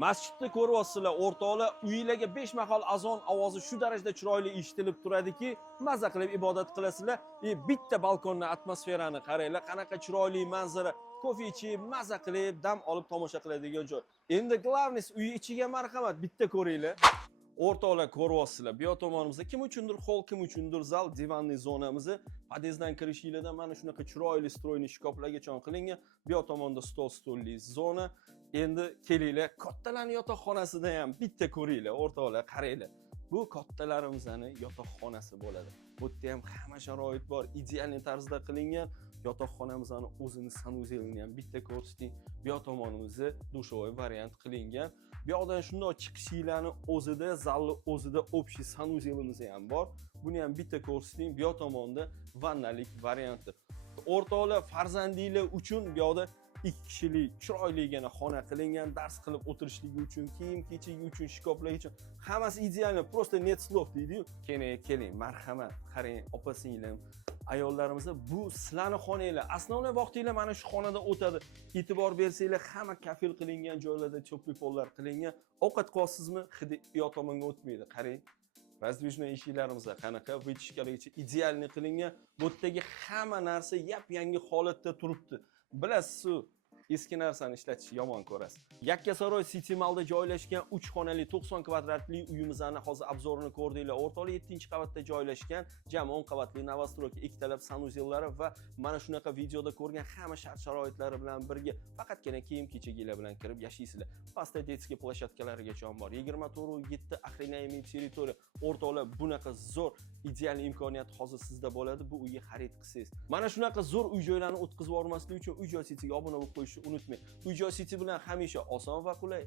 Masjidni ko'ryapsizlar, o'rtoqlar, uylarga 5 mahal azon ovozi shu darajada chiroyli eshitilib turadiki, maza qilib ibodat qilasizlar. Bitta balkonning atmosferani qaranglar, qanaqa chiroyli manzara, kofe ichib, maza qilib, dam olib tomosha qiladigan joy. Endi glavnis uy ichiga marhamat, bitta ko'ringlar. O'rtoqlar ko'ryapsizlar. Bu tomonimizda kim uchundir hol, kim uchundir zal, divanli zonamizni podyezddan kirishingizda mana shunaqa chiroyli stroyli shkaflarga qilingan. Bu tomonda stolli zona. Endi kelinglar, kattalarning yotoqxonasida ham bitta ko'ringlar, o'rtoqlar, qaranglar. Bu kattalarimizning yotoqxonasi bo'ladi. Bu yerda ham hamma sharoit bor, ideal tarzda qilingan. Yotoqxonamizning o'zini sanuzelini ham bitta ko'rsating. Bu tomonimizda dushovoy variant qilingan. Bu yoqdan shunday chiqishinglarni o'zida, zalni o'zida общий sanuzelimiz ham bor. Buni ham bitta ko'rsating. Bu tomonda vannalik varianti. O'rtoqlar, farzandinglar uchun bu yoqda 2 kishilik chiroyligina xona qilingan, dars qilib o'tirishligi uchun, kiyim-kechigi uchun, shkaflar uchun hammasi ideal, просто нет слов deydi-yu. Keling, marhamat, qarang, opa-singlim, ayollarimiz bu sizlarning xonanglar. Asosiy vaqtinglar mana shu xonada o'tadi. E'tibor bersanglar, hamma kafil qilingan joylarda cho'pli pollar qilingan. Ovqat qilasizmi, hidi u tomonga o'tmaydi. Qarang. Razdvijnoy eshiklarimiz qanaqa vытяжкалarigacha idealni qilingan. Bu yerdagi hamma narsa yap-yangi holatda turibdi. Bilasiz-ku, eski narsani ishlatish yomon ko'rasiz. Yakkasaroy City Mallda joylashgan 3 xonali 90 kvadratli uyimizni hozir obzorini ko'rdinglar. O'rtoqli 7-qavatda joylashgan, jami 10 qavatli novostroyka, ikkitalab sanuzellari va mana shunaqa videoda ko'rgan hamma shart-sharoitlari bilan birga faqatgina kiyim-kechaginglar bilan kirib yashaysizlar. Pastda detskiy plashadkalarigacha bor. 24/7 охраняемый territoriya. O'rtoqlar, bunaqa zo'r ideal imkoniyat hozir sizda bo'ladi. Bu uyga xarid qilsangiz. Mana shunaqa zo'r uy-joylarni o'tkazib yubormaslik uchun Uy-joy Cityga obuna bo'lib qo'yishni unutmang. Uy-joy City bilan hamisha oson va qulay.